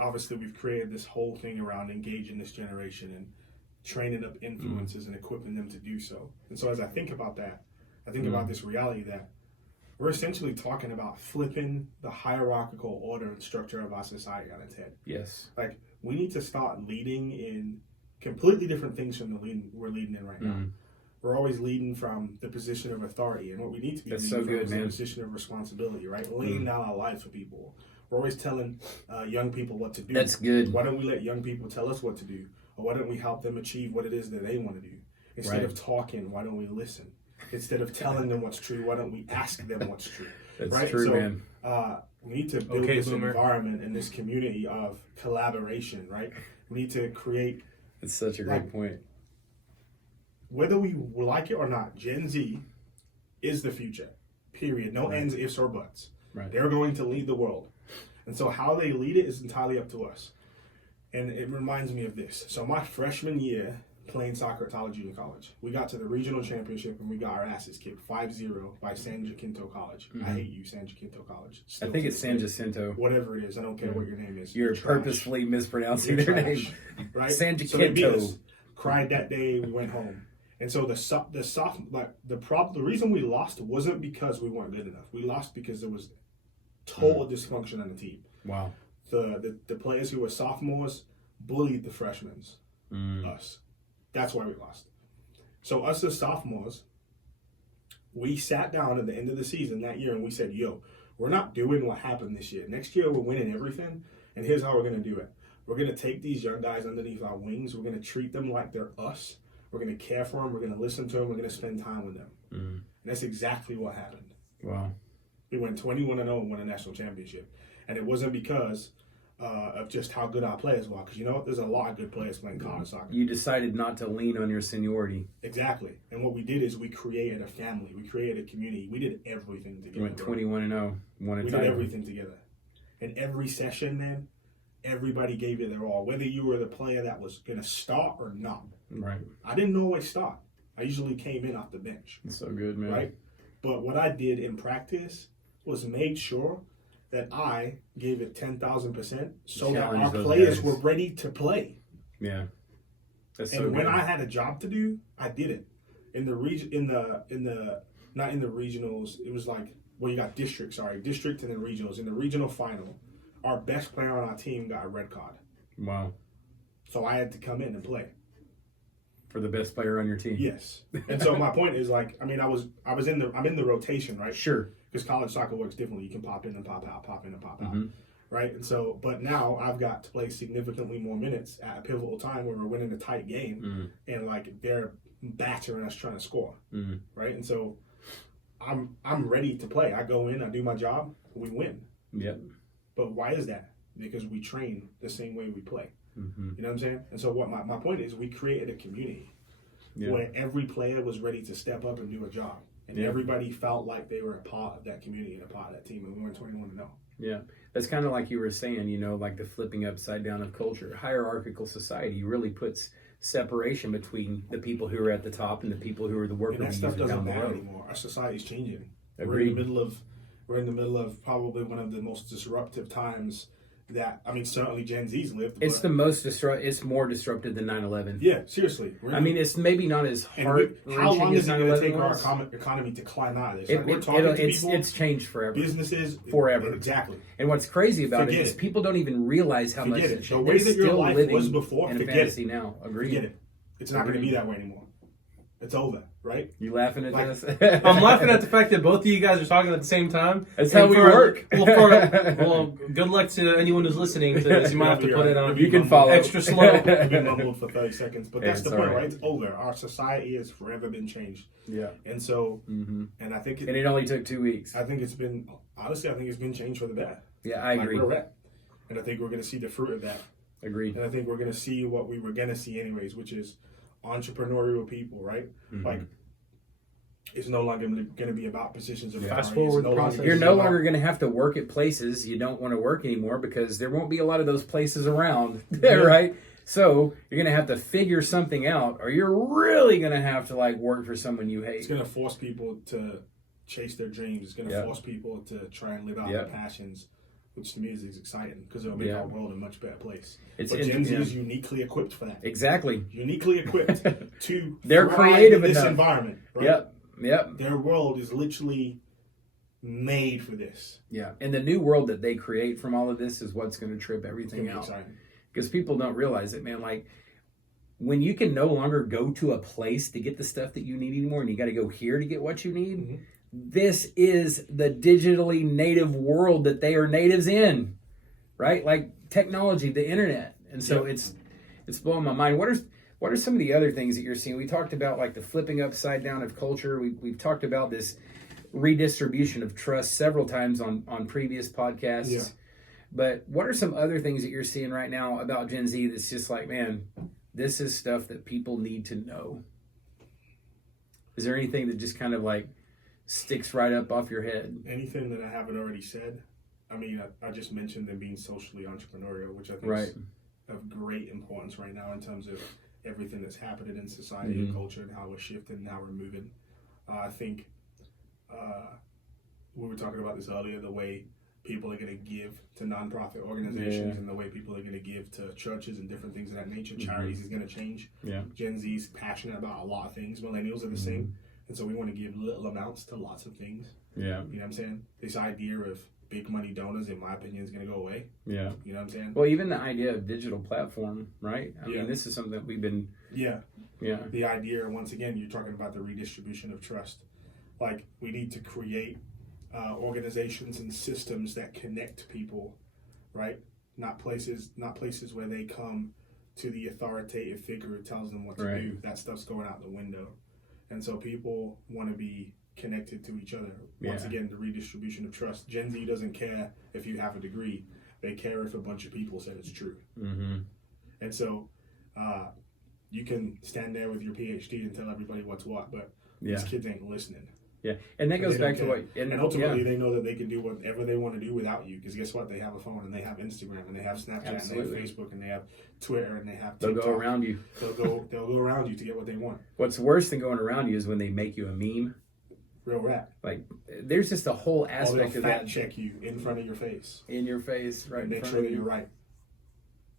obviously we've created this whole thing around engaging this generation and training up influencers and equipping them to do so. And so as I think about that, I think about this reality that we're essentially talking about flipping the hierarchical order and structure of our society on its head. Yes. Like, we need to start leading in completely different things from the leading we're leading in right now. We're always leading from the position of authority, and what we need to be leading from is the position of responsibility, right? Laying down our lives for people. We're always telling young people what to do. That's good. Why don't we let young people tell us what to do? Or why don't we help them achieve what it is that they want to do? Instead of talking, why don't we listen? Instead of telling them what's true, why don't we ask them what's true? That's right? true, so, man. We need to build this environment and this community of collaboration, right? We need to create... That's such a great point. Whether we like it or not, Gen Z is the future, period. No ands, ifs, or buts. Right. They're going to lead the world. And so how they lead it is entirely up to us. And it reminds me of this. So my freshman year playing soccer at Tyler Junior College, we got to the regional championship and we got our asses kicked 5-0 by San Jacinto College. I hate you, San Jacinto College. I think it's San Jacinto. Whatever it is. I don't care what your name is. You're purposefully mispronouncing their name. Right? San Jacinto. So cried that day, we went home. And so the reason we lost wasn't because we weren't good enough. We lost because there was total dysfunction on the team. Wow. The players who were sophomores bullied the freshmen, us. That's why we lost. So us as sophomores, we sat down at the end of the season that year and we said, yo, we're not doing what happened this year. Next year we're winning everything, and here's how we're going to do it. We're going to take these young guys underneath our wings. We're going to treat them like they're us. We're going to care for them. We're going to listen to them. We're going to spend time with them. And that's exactly what happened. Wow. We went 21-0 and won a national championship. And it wasn't because of just how good our players were. Because you know what? There's a lot of good players playing college soccer. You decided not to lean on your seniority. Exactly. And what we did is we created a family. We created a community. We did everything together. You went 21-0. Won a We title. did everything together. And every session, man, everybody gave it their all. Whether you were the player that was going to start or not. Right. I didn't always start. I usually came in off the bench. That's so good, man. Right? But what I did in practice was made sure that I gave it 10,000% so that our players were ready to play. Yeah. That's so and when good. I had a job to do, I did it. In the not in the regionals, it was like, well, you got district and then regionals. In the regional final, our best player on our team got a red card. Wow. So I had to come in and play. For the best player on your team. Yes. And so my point is, like, I mean, I'm in the rotation, right? Sure. Because college soccer works differently. You can pop in and pop out, pop in and pop out. Right? And so, but now I've got to play significantly more minutes at a pivotal time where we're winning a tight game and like they're battering us trying to score. Right? And so I'm ready to play. I go in, I do my job, we win. Yep. But why is that? Because we train the same way we play. You know what I'm saying? And so what my point is, we created a community where every player was ready to step up and do a job. And everybody felt like they were a part of that community and a part of that team. And we went 21-0. Yeah. That's kind of like you were saying, you know, like the flipping upside down of culture. Hierarchical society really puts separation between the people who are at the top and the people who are the workers. And that stuff doesn't matter anymore. Our society's changing. Agreed. We're in the middle of probably one of the most disruptive times that, I mean, certainly Gen Z's lived. It's the most it's more disruptive than 9/11. Yeah, seriously. I mean, it's maybe not as hard. How long is it going to take our economy to climb out of this? It's changed forever. Businesses forever. Exactly. And what's crazy about it is people don't even realize how much it's the way that your life was before. In fantasy now. Agreed. Forget it. It's not going to be that way anymore. It's over, right? You laughing at this? I'm laughing at the fact that both of you guys are talking at the same time. That's how we work. Well, good luck to anyone who's listening to this. You might have to put it on. You can follow extra slow. We've been mumbled for 30 seconds, but that's the point, right? It's over. Our society has forever been changed. Yeah. And so, and I think it only took 2 weeks. I think it's been changed for the better. Yeah, I agree. We're at. And I think we're going to see the fruit of that. Agreed. And I think we're going to see what we were going to see anyways, which is entrepreneurial people, right? Like, it's no longer going to be about positions of fast forward the process. You're no longer going to have to work at places you don't want to work anymore because there won't be a lot of those places around, right? So you're going to have to figure something out, or you're really going to have to like work for someone you hate. It's going to force people to chase their dreams. It's going to force people to try and live out their passions which to me is exciting because it'll make our world a much better place. But Gen Z is uniquely equipped for that. Exactly. Uniquely equipped to they're creative in this enough. environment. Right? Yep. Their world is literally made for this. Yeah. And the new world that they create from all of this is what's going to trip everything out. Because people don't realize it, man. Like, when you can no longer go to a place to get the stuff that you need anymore, and you got to go here to get what you need, this is the digitally native world that they are natives in, right? Like technology, the internet. And so it's blowing my mind. What are some of the other things that you're seeing? We talked about like the flipping upside down of culture. We've talked about this redistribution of trust several times on previous podcasts. Yeah. But what are some other things that you're seeing right now about Gen Z that's just like, man, this is stuff that people need to know? Is there anything that just kind of like sticks right up off your head? Anything that I haven't already said? I mean, I just mentioned them being socially entrepreneurial, which I think is of great importance right now in terms of everything that's happening in society and culture and how we're shifting and how we're moving. I think we were talking about this earlier, the way people are going to give to nonprofit organizations and the way people are going to give to churches and different things of that nature. Charities is going to change. Yeah. Gen Z is passionate about a lot of things. Millennials are the same. And so we want to give little amounts to lots of things. Yeah. You know what I'm saying? This idea of big money donors, in my opinion, is going to go away. Yeah. You know what I'm saying? Well, even the idea of digital platform, right? I mean, this is something that we've been... Yeah. The idea, once again, you're talking about the redistribution of trust. Like, we need to create organizations and systems that connect people, right? Not places where they come to the authoritative figure who tells them what to do. That stuff's going out the window. And so people want to be connected to each other. Once again, the redistribution of trust. Gen Z doesn't care if you have a degree. They care if a bunch of people said it's true. And so you can stand there with your PhD and tell everybody what's what, but these kids ain't listening. Yeah, and that goes back to what... And ultimately, they know that they can do whatever they want to do without you, because guess what? They have a phone, and they have Instagram, and they have Snapchat, and they have Facebook, and they have Twitter, and they have TikTok. They'll go around you. They'll go around you to get what they want. What's worse than going around you is when they make you a meme. Real rap. Like, there's just a whole aspect of that. Fact check you in front of your face. In your face, right? Make sure that you're right.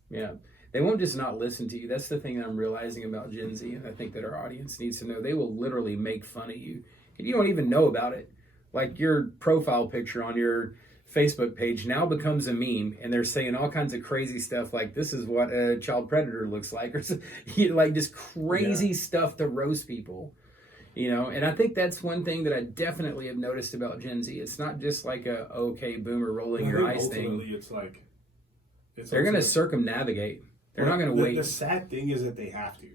Yeah. They won't just not listen to you. That's the thing that I'm realizing about Gen Z, and I think that our audience needs to know. They will literally make fun of you. And you don't even know about it. Like, your profile picture on your Facebook page now becomes a meme, and they're saying all kinds of crazy stuff like, this is what a child predator looks like, or like just crazy stuff to roast people. You know, and I think that's one thing that I definitely have noticed about Gen Z. It's not just like a, okay, boomer rolling your eyes thing. It's like... they're going to circumnavigate. They're not going to wait. The sad thing is that they have to.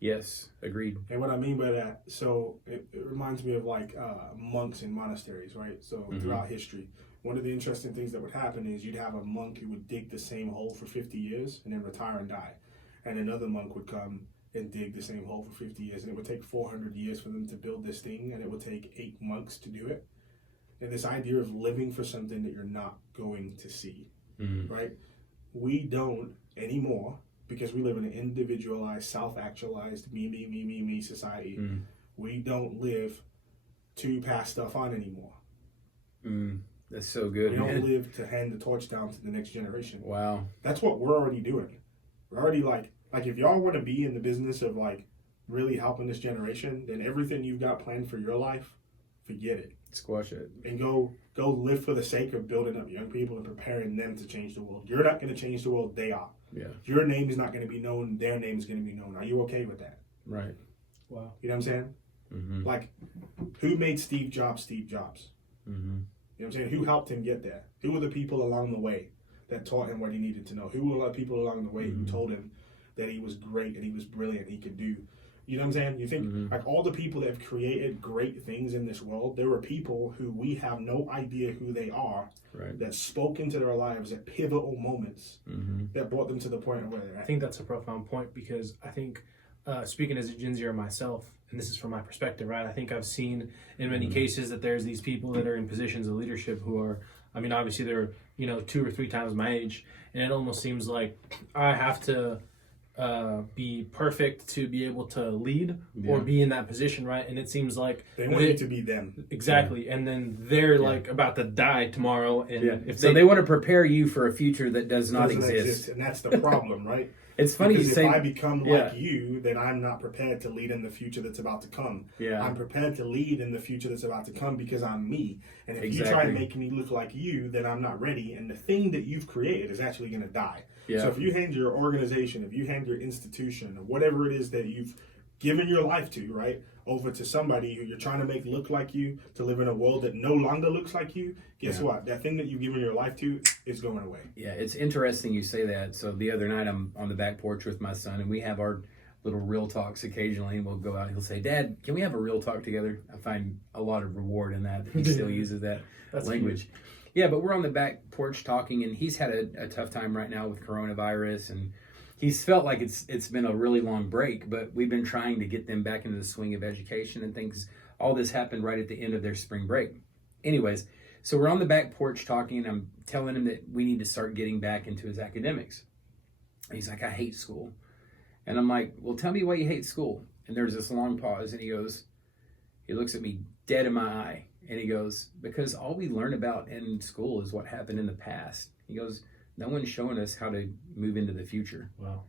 Yes, agreed. And what I mean by that, so it reminds me of like monks in monasteries, right? So throughout history, one of the interesting things that would happen is you'd have a monk who would dig the same hole for 50 years and then retire and die. And another monk would come and dig the same hole for 50 years. And it would take 400 years for them to build this thing, and it would take 8 monks to do it. And this idea of living for something that you're not going to see, right? We don't anymore, because we live in an individualized, self-actualized, me society. We don't live to pass stuff on anymore. That's so good. We don't live to hand the torch down to the next generation. Wow. That's what we're already doing. We're already like if y'all want to be in the business of like really helping this generation, then everything you've got planned for your life, forget it. Squash it. And go live for the sake of building up young people and preparing them to change the world. You're not going to change the world, they are. Yeah. Your name is not going to be known, their name is going to be known. Are you okay with that? Right. Wow. You know what I'm saying? Like, who made Steve Jobs Steve Jobs? You know what I'm saying? Who helped him get there? Who were the people along the way that taught him what he needed to know? Who were the people along the way who told him that he was great and he was brilliant, he could do? You know what I'm saying? You think, like, all the people that have created great things in this world, there were people who we have no idea who they are, that spoke into their lives at pivotal moments that brought them to the point where they're at. I think that's a profound point, because I think, speaking as a Gen Zer myself, and this is from my perspective, right? I think I've seen in many cases that there's these people that are in positions of leadership who are, I mean, obviously they're, 2 or 3 times my age, and it almost seems like I have to be perfect to be able to lead or be in that position, right? And it seems like they want you to be them. Exactly. And then they're like about to die tomorrow. And if they want to prepare you for a future that doesn't exist. And that's the problem, right? It's funny because you say, if I become like you, then I'm not prepared to lead in the future that's about to come. Yeah. I'm prepared to lead in the future that's about to come because I'm me. And if you try and make me look like you, then I'm not ready. And the thing that you've created is actually going to die. Yeah. So if you hand your organization, if you hand your institution, or whatever it is that you've given your life to, right, over to somebody who you're trying to make look like you, to live in a world that no longer looks like you, guess what? That thing that you've given your life to is going away. Yeah, it's interesting you say that. So the other night I'm on the back porch with my son, and we have our little real talks occasionally, and we'll go out and he'll say, "Dad, can we have a real talk together?" I find a lot of reward in that. He still uses that language. Cute. Yeah, but we're on the back porch talking, and he's had a tough time right now with coronavirus, and he's felt like it's been a really long break, but we've been trying to get them back into the swing of education and things. All this happened right at the end of their spring break. Anyways, so we're on the back porch talking, and I'm telling him that we need to start getting back into his academics. And he's like, "I hate school." And I'm like, "Well, tell me why you hate school." And there's this long pause, and he looks at me dead in my eye, and he goes, "Because all we learn about in school is what happened in the past." He goes, "No one's showing us how to move into the future." Wow.